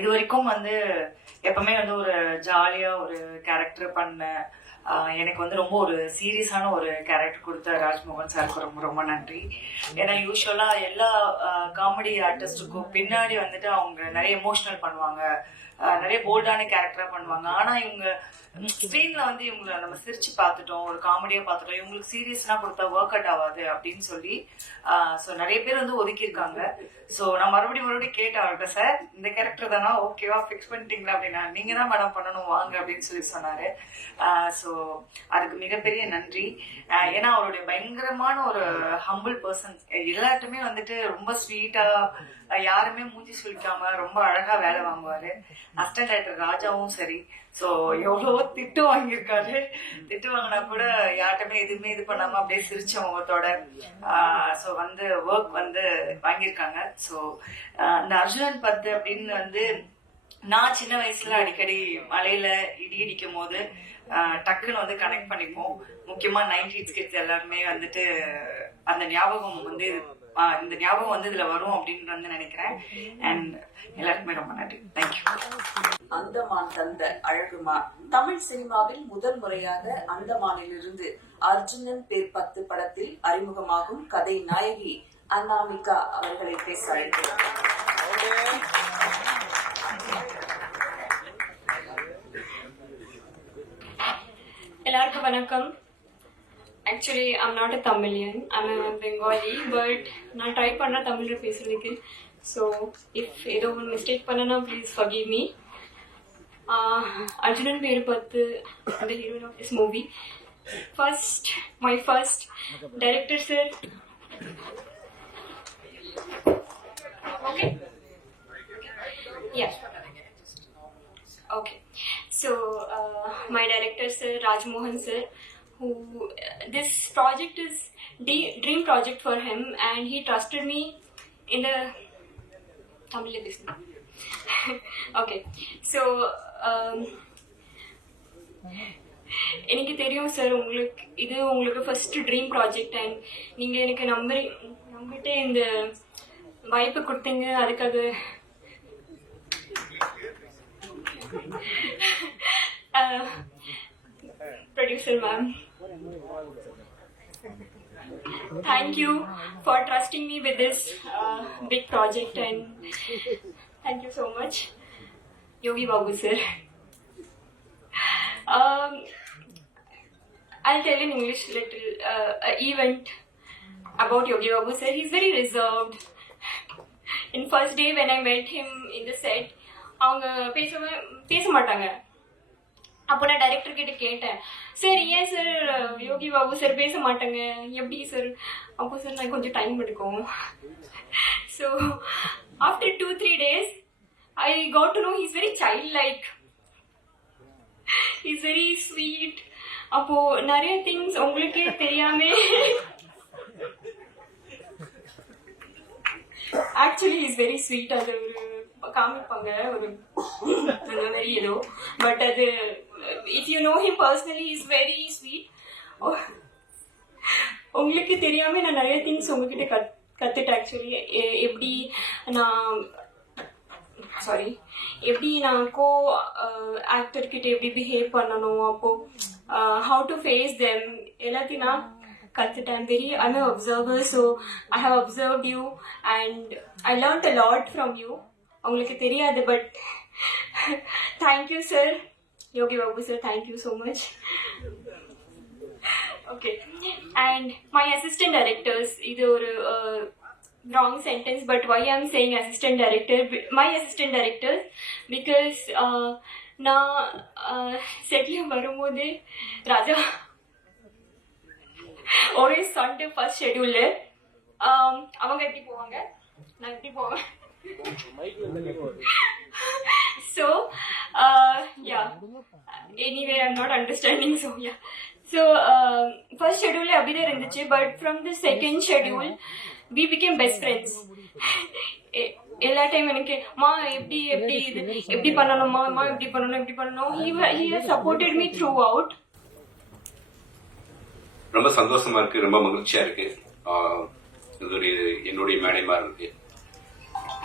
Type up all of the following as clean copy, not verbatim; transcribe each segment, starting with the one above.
இது வரைக்கும் வந்து எப்பவுமே வந்து ஒரு ஜாலியா ஒரு கேரக்டர் பண்ண எனக்கு வந்து ரொம்ப ஒரு சீரியஸான ஒரு கேரக்டர் கொடுத்த ராஜ்மோகன் சாருக்கு ரொம்ப ரொம்ப நன்றி. ஏன்னா யூஸ்வலா எல்லா காமெடி ஆர்டிஸ்டுக்கும் பின்னாடி வந்துட்டு அவங்க நிறைய எமோஷனல் பண்ணுவாங்க, நிறைய போல்டான கேரக்டரா பண்ணுவாங்க. ஆனா இவங்க ஸ்க்ரீன்ல வந்து இவங்களை நம்ம சிரிச்சு பார்த்துட்டோம், ஒரு காமெடியா பார்த்துட்டோம், இவங்களுக்கு சீரியஸ்னா கொடுத்தா ஒர்க் அவுட் ஆகாது அப்படின்னு சொல்லி நிறைய பேர் வந்து ஒதுக்கியிருக்காங்க. ஸோ நான் மறுபடியும் கேட்டேன் அவர்கிட்ட, சார் இந்த கேரக்டர் தானா, ஓகேவா ஃபிக்ஸ் பண்ணிட்டீங்களா அப்படின்னா, நீங்க தான் மேடம் பண்ணணும் வாங்க அப்படின்னு சொல்லி சொன்னாரு. ஸோ அதுக்கு மிகப்பெரிய நன்றி. ஏன்னா அவருடைய பயங்கரமான ஒரு ஹம்பிள் பர்சன், எல்லாருமே வந்துட்டு ரொம்ப ஸ்வீட்டா, யாருமே மூஞ்சி சொல்லிக்காம ரொம்ப அழகா வேலை வாங்குவாரு. அசிஸ்டன்ட் டைரக்டர் ராஜாவும் சரி. ஸோ எவ்வளவோ திட்டு வாங்கியிருக்காரு, திட்டு வாங்கினா கூட யார்கிட்டமே எதுவுமே இது பண்ணாம அப்படியே சிரிச்ச முகத்தோட ஸோ வந்து ஒர்க் வந்து வாங்கியிருக்காங்க. ஸோ இந்த அர்ஜுனன் 10 அப்படின்னு வந்து நான் சின்ன வயசுல அடிக்கடி மலையில இடி இடிக்கும் போது டக்குன்னு வந்து கனெக்ட் பண்ணிப்போம். முக்கியமா 90s கிட்ஸ் எல்லாருமே வந்துட்டு அந்த ஞாபகம் வந்து இந்த ஞாபகம் வந்து இதுல வரும் அப்படின்னு வந்து நினைக்கிறேன். அண்ட் எல்லாருக்குமே ரொம்ப நன்றி. தேங்க்யூ. அந்தமான் தந்த அழகுமா தமிழ் சினிமாவில் முதல் முறையாக அந்தமானிலிருந்து அர்ஜுனன் பேர் 10 படத்தில் அறிமுகமாகும் கதை நாயகி அனாமிகா அவர்களை பேச அழைக்கிறேன். எல்லாருக்கும் வணக்கம். Actually, I'm not a Tamilian. I'm a Bengali, but நான் ட்ரை பண்ண தமிழ்ல பேசுறதுக்கு. So, if ஏதோ ஒரு மிஸ்டேக் பண்ணனா please forgive me. அர்ஜுனன் பேர் 10, the hero of this movie. My first director sir. Okay. Yeah. Okay. So, my director sir, Rajmohan sir, who this project is dream project for him, and he trusted me in the Tamil business. Okay, so எனக்கு தெரியும் sir, உங்களுக்கு first dream project, and நீங்க எனக்கு நம்பிட்டு இந்த வாய்ப்பு கொடுத்தீங்க. அதுக்காக producer ma'am, thank you for trusting me with this big project, and thank you so much Yogi Babu sir. I'll tell in English little event about Yogi Babu sir. He's very reserved. In first day when I met him in the set, அவங்க பேச மாட்டாங்க. அப்போ நான் director கிட்ட கேட்டேன், sir ஏன் sir Yogi Babu sir பேச மாட்டாங்க, எப்படி சார்? அப்போ சார் நான் கொஞ்சம் டைம் எடுக்கும். So after 2-3 days I got to know he's very childlike, he's very sweet. அப்போ நிறைய திங்ஸ் உங்களுக்கே தெரியாம ஆக்சுவலி இஸ் வெரி ஸ்வீட். அது ஒரு காமிப்பாங்க ஒரு மாதிரி ஏதோ, பட் அது if you know him personally, he's very sweet. உங்களுக்கு தெரியாம நான் நிறைய திங்ஸ் உங்ககிட்ட கத்துட்டேன். ஆக்சுவலி எப்படி நான் கோ ஆக்டர் கிட்ட எப்படி பிஹேவ் பண்ணணும், அப்போ how to face them எல்லாத்தையும் நான் கத்துட்டேன். I'm an observer, so I have observed you and I learned a lot from you. உங்களுக்கு தெரியாது, but thank you sir, Yogi Babu sir, thank you so much. Okay, and my assistant directors, இது ஒரு wrong sentence, but why I'm saying assistant director, my assistant directors, because நான் செட்ல வரும்போது ராஜா ஒரே Sunday first ஷெட்யூல்ல அவங்க எப்படி போவாங்க, நான் எப்படி போவேன். So yeah, anyway I'm not understanding, so yeah. So first schedule abhidhe irundhuchu, but from the second schedule we became best friends. எல்லா டைம் எனக்கு மா எப்படி பண்ணணுமா, எப்படி பண்ணணும், he has supported me throughout. ரொம்ப சந்தோஷமா இருக்கு, ரொம்ப மகிழ்ச்சியா இருக்கு. இது என்னுடைய மேடைமா இருக்கு.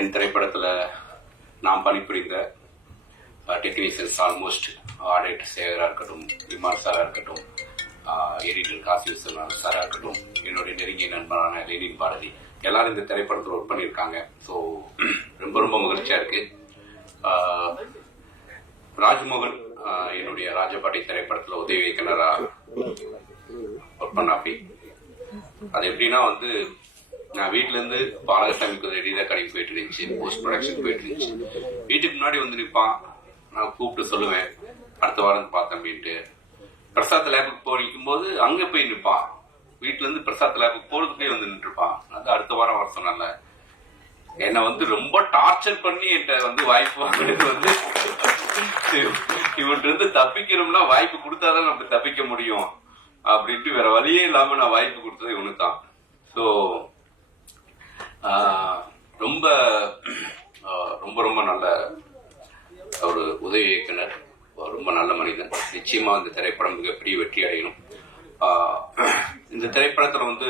என் திரைப்படத்துல நாம் பணிபுரிந்த டெக்னீஷியன்ஸ் ஆல்மோஸ்ட் ஆடிட்டர் சேகராக இருக்கட்டும், விமான் சாராக இருக்கட்டும், எடிட்டர் காசி விஸ்வநாதன் சாராக இருக்கட்டும், என்னுடைய நெருங்கிய நண்பரான லெனின் பாரதி, எல்லாரும் இந்த திரைப்படத்தில் ஒர்க் பண்ணியிருக்காங்க. ஸோ ரொம்ப ரொம்ப மகிழ்ச்சியா இருக்கு. ராஜ்மோகன் என்னுடைய ராஜபாட்டி திரைப்படத்தில் உதவி இயக்குனராக ஒர்க் பண்ணாப்பி. அது எப்படின்னா வந்து நான் வீட்டுல இருந்து பாலகசாமிக்கு ரெடியாக கடைக்கு போயிட்டு இருந்துச்சு, போஸ்ட் ப்ரொடக்ஷன் போயிட்டு இருந்துச்சு. வீட்டுக்கு முன்னாடி வந்து நிற்பான், நான் கூப்பிட்டு சொல்லுவேன் அடுத்த வாரம் பார்த்தேன் அப்படின்ட்டு. பிரசாத் லேபுக்கு போகும் போது அங்க போய் நிற்பான், வீட்டுல இருந்து பிரசாத் லேபுக்கு போறதுக்கே வந்து நின்று இருப்பான். அது அடுத்த வாரம் வர சொன்னால என்னை வந்து ரொம்ப டார்ச்சர் பண்ணி என்கிட்ட வந்து வாய்ப்பு வாங்கினது வந்து இவன்ட்டு இருந்து தப்பிக்கணும்னா வாய்ப்பு கொடுத்தாதான் நம்ம தப்பிக்க முடியும் அப்படின்ட்டு வேற வழியே இல்லாம நான் வாய்ப்பு கொடுத்தது இவனுக்கு தான். ஸோ ரொம்ப ரொம்ப ரொம்ப நல்ல ஒரு உதவி இயக்குனர், ரொம்ப நல்ல மனிதன். நிச்சயமா இந்த திரைப்படம் மிகப்பெரிய வெற்றி அடையணும். இந்த திரைப்படத்துல வந்து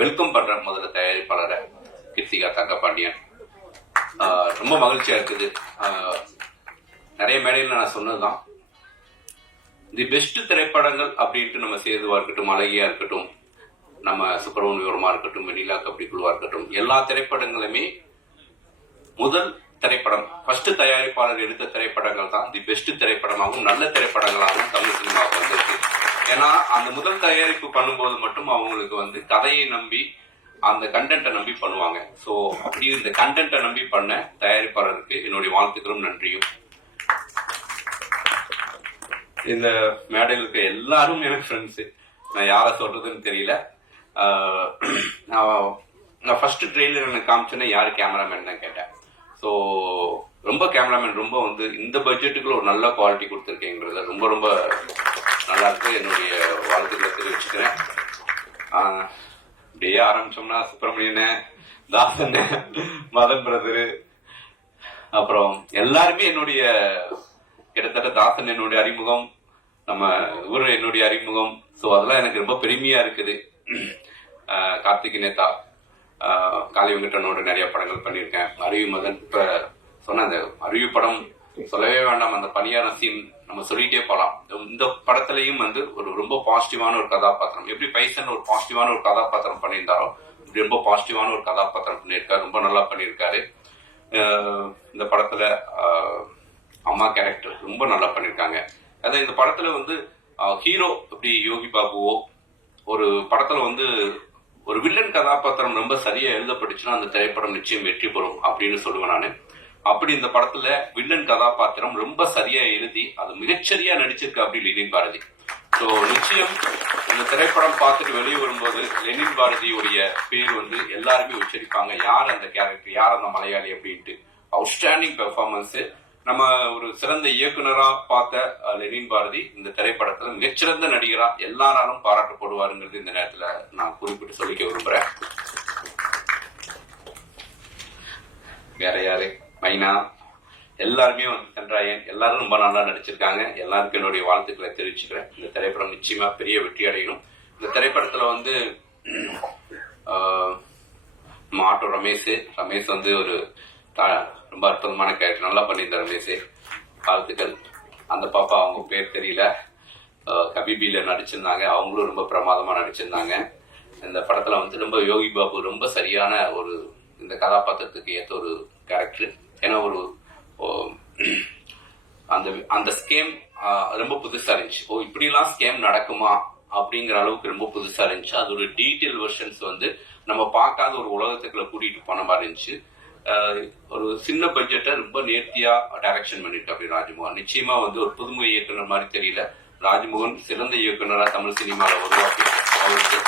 வெல்கம் பண்ற முதல்ல தயாரிப்பாளரை கிருத்திகா தங்கபாண்டியன். ரொம்ப மகிழ்ச்சியா இருக்குது. நிறைய மேடையில் நான் சொன்னதுதான், தி பெஸ்ட் திரைப்படங்கள் அப்படின்ட்டு நம்ம சேதுவா இருக்கட்டும், அழகியா இருக்கட்டும், நம்ம சுப்பிரமணியபுரமா இருக்கட்டும், வெண்ணிலா கபடி குழுவா இருக்கட்டும், எல்லா திரைப்படங்களுமே முதல் திரைப்படம் ஃபர்ஸ்ட் தயாரிப்பாளர் எடுத்த திரைப்படங்கள் தான் தி பெஸ்ட் திரைப்படமாகவும் நல்ல திரைப்படங்களாகவும் தமிழ் சினிமாவுக்கு வந்திருக்கு. ஏன்னா அந்த முதல் தயாரிப்பு பண்ணும்போது மட்டும் அவங்களுக்கு வந்து கதையை நம்பி அந்த கண்டென்ட்டை நம்பி பண்ணுவாங்க. ஸோ அப்படி இந்த கண்டென்ட்டை நம்பி பண்ண தயாரிப்பாளருக்கு என்னுடைய வாழ்த்துக்களும் நன்றியும். இந்த மேடையில் இருக்க எல்லாரும் எனக்கு ஃப்ரெண்ட்ஸு, நான் யாரை சொல்றதுன்னு தெரியல. நான் ஃபர்ஸ்ட் ட்ரெயிலர் எனக்கு காமிச்சோன்னே யாரு கேமராமேன் தான் கேட்டேன். ஸோ ரொம்ப கேமராமேன் ரொம்ப வந்து இந்த பட்ஜெட்டுக்குள்ள ஒரு நல்ல குவாலிட்டி கொடுத்துருக்கேங்கிறத ரொம்ப ரொம்ப நல்லா இருக்கு. என்னுடைய வாழ்த்துக்களை தெரிவிச்சுக்கிறேன். அப்படியே ஆரம்பிச்சோம்னா சுப்பிரமணியன், தாசன், மதன் பிரதரு, அப்புறம் எல்லாருமே என்னுடைய கிட்டத்தட்ட தாசன் என்னுடைய அறிமுகம், நம்ம இவரு என்னுடைய அறிமுகம். ஸோ அதெல்லாம் எனக்கு ரொம்ப பெருமையா இருக்குது. கார்த்திக் நேதா, காளி வெங்கடனோட நிறைய படங்கள் பண்ணியிருக்கேன். அருவி மதன், இப்ப சொன்ன அந்த அருவி படம் சொல்லவே வேண்டாம், அந்த பணியார சீன் நம்ம சொல்லிட்டே போலாம். இந்த படத்திலையும் வந்து ஒரு ரொம்ப பாசிட்டிவான ஒரு கதாபாத்திரம், எப்படி பைசன் ஒரு பாசிட்டிவான ஒரு கதாபாத்திரம் பண்ணியிருந்தாரோ இப்படி ரொம்ப பாசிட்டிவான ஒரு கதாபாத்திரம் பண்ணியிருக்காரு. ரொம்ப நல்லா பண்ணியிருக்காரு. இந்த படத்துல அம்மா கேரக்டர் ரொம்ப நல்லா பண்ணியிருக்காங்க. அதாவது இந்த படத்துல வந்து ஹீரோ எப்படி யோகி பாபுவோ, ஒரு படத்துல வந்து ஒரு வில்லன் கதாபாத்திரம் ரொம்ப சரியா எழுதப்பட்டுச்சுன்னா அந்த திரைப்படம் நிச்சயம் வெற்றி பெறும் அப்படின்னு சொல்லுவேன் நானு. அப்படி இந்த படத்துல வில்லன் கதாபாத்திரம் ரொம்ப சரியா எழுதி அது மிகச்சரியா நடிச்சிருக்கு அப்படி லெனின் பாரதி. ஸோ நிச்சயம் இந்த திரைப்படம் பார்த்துட்டு வெளியே வரும்போது லெனின் பாரதியுடைய பேர் வந்து எல்லாருமே உச்சரிப்பாங்க, யார் அந்த கேரக்டர், யார் அந்த மலையாளி அப்படின்ட்டு. Outstanding performance. நம்ம ஒரு சிறந்த இயக்குனரா பார்த்த லெனின் பாரதி இந்த திரைப்படத்துல மிகச்சிறந்த நடிகரா எல்லாராலும் பாராட்டப்படுவாருங்கிறது இந்த நேரத்துல நான் குறிப்பிட்டு சொல்லிக்க விரும்புறேன். வேற யாரு, மைனா, எல்லாருமே வந்து கன்றாயன், எல்லாரும் ரொம்ப நல்லா நடிச்சிருக்காங்க. எல்லாருக்கும் என்னுடைய வாழ்த்துக்களை தெரிவிச்சுக்கிறேன். இந்த திரைப்படம் நிச்சயமா பெரிய வெற்றி அடையணும். இந்த திரைப்படத்துல வந்து ஆட்டோ ரமேஷ் வந்து ஒரு ரொம்ப அற்புதமான கேரக்டர், நல்லா பண்ணியிருந்த ரமேஷ், வாழ்த்துக்கள். அந்த பாப்பா அவங்க பேர் தெரியல, கபிபில நடிச்சிருந்தாங்க, அவங்களும் ரொம்ப பிரமாதமா நடிச்சிருந்தாங்க. இந்த படத்துல வந்து ரொம்ப யோகி பாபு ரொம்ப சரியான ஒரு இந்த கதாபாத்திரத்துக்கு ஏற்ற ஒரு கேரக்டர். ஏன்னா ஒரு அந்த ஸ்கேம் ரொம்ப புதுசா இருந்துச்சு. இப்படிலாம் ஸ்கேம் நடக்குமா அப்படிங்கிற அளவுக்கு ரொம்ப புதுசா இருந்துச்சு. அது ஒரு டீட்டெயில் வெர்ஷன்ஸ் வந்து நம்ம பார்க்காத ஒரு உலகத்துக்குள்ள கூட்டிட்டு போன மாதிரி இருந்துச்சு. ஒரு சின்ன பட்ஜெட்டை ரொம்ப நேர்த்தியா டைரக்ஷன் பண்ணிட்டு அப்படி ராஜ்மோகன் நிச்சயமா வந்து ஒரு புதுமுக இயக்குனர் மாதிரி தெரியல. ராஜ்மோகன் சிறந்த இயக்குனரா தமிழ் சினிமாவை உருவாக்கி அவருக்கு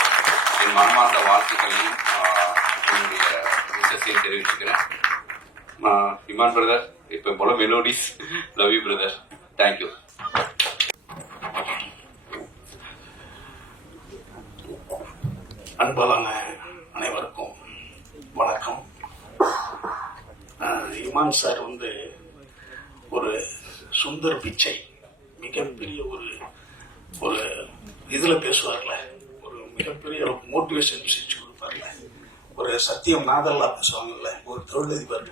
என் மனமார்ந்த வாழ்த்துக்களையும் என்னுடைய விஷயத்தையும் தெரிவிச்சுக்கிறேன். இமான் பிரதர், இப்ப போல melodies, love you brother, thank you. அன்பான அனைவருக்கும் வணக்கம். இமான் சார் வந்து ஒரு சுந்தர் பிச்சை, மிகப்பெரிய ஒரு இதுல பேசுவார்ல, ஒரு மிகப்பெரிய மோட்டிவேஷன் மெசேஜ் கொடுப்பார்ல, ஒரு சத்தியம் நாதல்லா பேசுவாங்கல்ல, ஒரு தொழிலதிபர்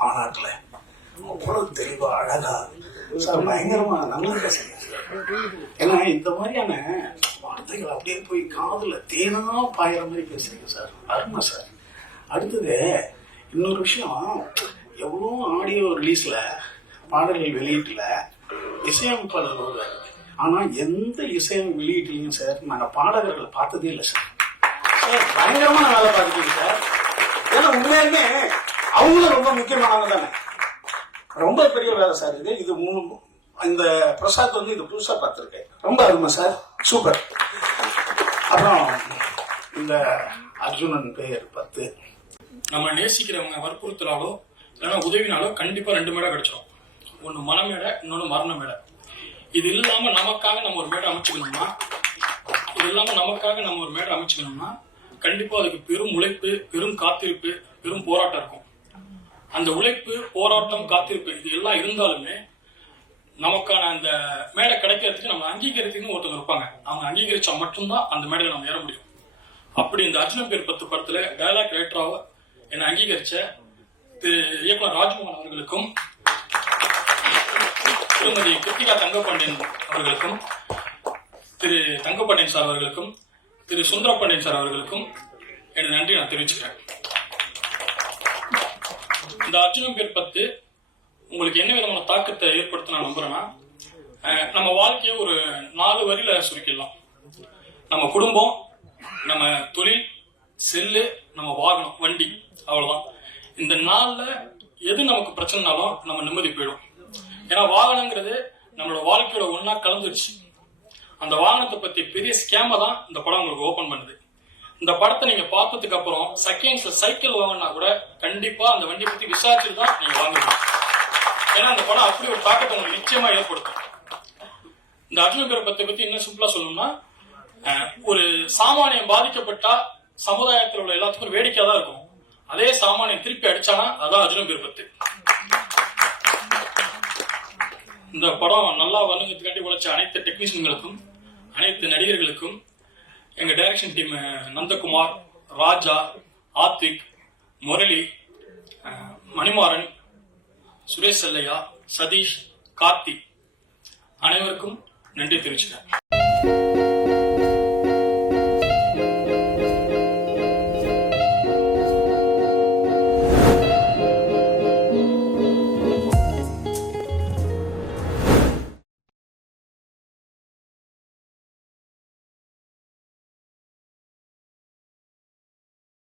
மாநாட்டில் அவ்வளவு தெளிவா அழகா சார் பயங்கரமா நல்லா பேசுறீங்க சார். ஏன்னா இந்த மாதிரியான வார்த்தைகள் அப்படியே போய் காதுல தேனா பாயிற மாதிரி பேசுறீங்க சார். அருமை சார். அடுத்தது இன்னொரு விஷயம், எவ்வளோ ஆடியோ ரிலீஸ்ல பாடல்கள் வெளியீட்டுல இசையமைப்பாளர் வருவார். ஆனா எந்த இசையம் வெளியீட்டுலையும் சார் நாங்க பாடகர்களை பார்த்ததே இல்லை சார். சார் பயங்கரமான வேலை பார்த்துட்டீங்க சார். ஏன்னா உண்மையுமே அவங்களும் ரொம்ப முக்கியமானவங்க தானே. ரொம்ப பெரிய வேலை சார் இது. இது இந்த பிரசாத் வந்து இது புதுசா பார்த்துருக்கேன். ரொம்ப அருமை சார். சூப்பர். அப்புறம் இந்த அர்ஜுனன் பெயர் 10 நம்ம நேசிக்கிறவங்க வற்புறுத்தலாலோ இல்லைன்னா உதவினாலோ கண்டிப்பா 2 மேடை கிடைச்சிடும். ஒன்று மன மேடை, இன்னொன்று மரண மேடை. இது இல்லாம நமக்காக நம்ம ஒரு மேடை அமைச்சுக்கணும்னா கண்டிப்பா அதுக்கு பெரும் உழைப்பு, பெரும் காத்திருப்பு, பெரும் போராட்டம் இருக்கும். அந்த உழைப்பு, போராட்டம், காத்திருப்பு இது எல்லாம் இருந்தாலுமே நமக்கான அந்த மேடை கிடைக்கிறதுக்கு நம்ம அங்கீகரித்துன்னு ஒருத்தவங்க இருப்பாங்க. அவங்க அங்கீகரிச்சா மட்டும்தான் அந்த மேடையில நம்ம ஏற முடியும். அப்படி இந்த அர்ஜுனன் பேர் 10 படத்துல டயலாக் ரைட்டராக என்னை அங்கீகரிச்ச திரு இயக்குனர் ராஜ்மோகன் அவர்களுக்கும், திருமதி கிருத்திகா தங்கப்பாண்டியன் அவர்களுக்கும், திரு தங்கப்பாண்டியன் சார் அவர்களுக்கும், திரு சுந்தரபாண்டியன் சார் அவர்களுக்கும் எனது நன்றி நான் தெரிவிச்சுக்கிறேன். இந்த அர்ஜுனன் பேர் 10 உங்களுக்கு என்ன விதமான தாக்கத்தை ஏற்படுத்த நான் நம்புறேன்னா, நம்ம வாழ்க்கையை ஒரு 4 வரியில சுருக்கிடலாம். நம்ம குடும்பம், நம்ம தொழில், செல்லு, நம்ம வாகனம், வண்டி, அவ்வளவுதான். இந்த 4ல எது நமக்கு பிரச்சனைனாலும் நம்ம நிம்மதி போயிடும். ஏன்னா வாகனங்கிறது நம்மளோட வாழ்க்கையோட ஒன்னா கலந்துருச்சு. அந்த வாகனத்தை பத்தி பெரிய ஸ்கேமை தான் இந்த படம் உங்களுக்கு ஓபன் பண்ணுது. இந்த படத்தை நீங்க பார்த்ததுக்கு அப்புறம் செகண்ட்ஸ்ல சைக்கிள் வாங்கினா கூட கண்டிப்பா அந்த வண்டி பத்தி விசாரிச்சுட்டு தான் நீங்க வாங்கணும். ஏன்னா அந்த படம் அப்படி ஒரு தாக்கத்தை உங்களுக்கு நிச்சயமா ஏற்படுத்தும். இந்த அர்ஜுனன் பேர் 10 பத்தி இன்னும் சிம்பிளா சொல்லணும்னா, ஒரு சாமானியம் பாதிக்கப்பட்டா சமுதாயத்தில் உள்ள எல்லாத்துக்கும் வேடிக்கையா தான் இருக்கும். அதே சாமானியம் திருப்பி அடிச்சானா அதான் அர்ஜுனன் பேர் 10. இந்த படம் நல்லா வரணுங்கிறதுக்காண்டி உழைச்ச அனைத்து டெக்னீஷியன்களுக்கும், அனைத்து நடிகர்களுக்கும், எங்க டைரக்ஷன் டீம் நந்தகுமார், ராஜா, ஆத்திக், முரளி, மணிமாறன், சுரேஷ் செல்லையா, சதீஷ், கார்த்திக் அனைவருக்கும் நன்றி தெரிவிச்சுக்கிறேன்.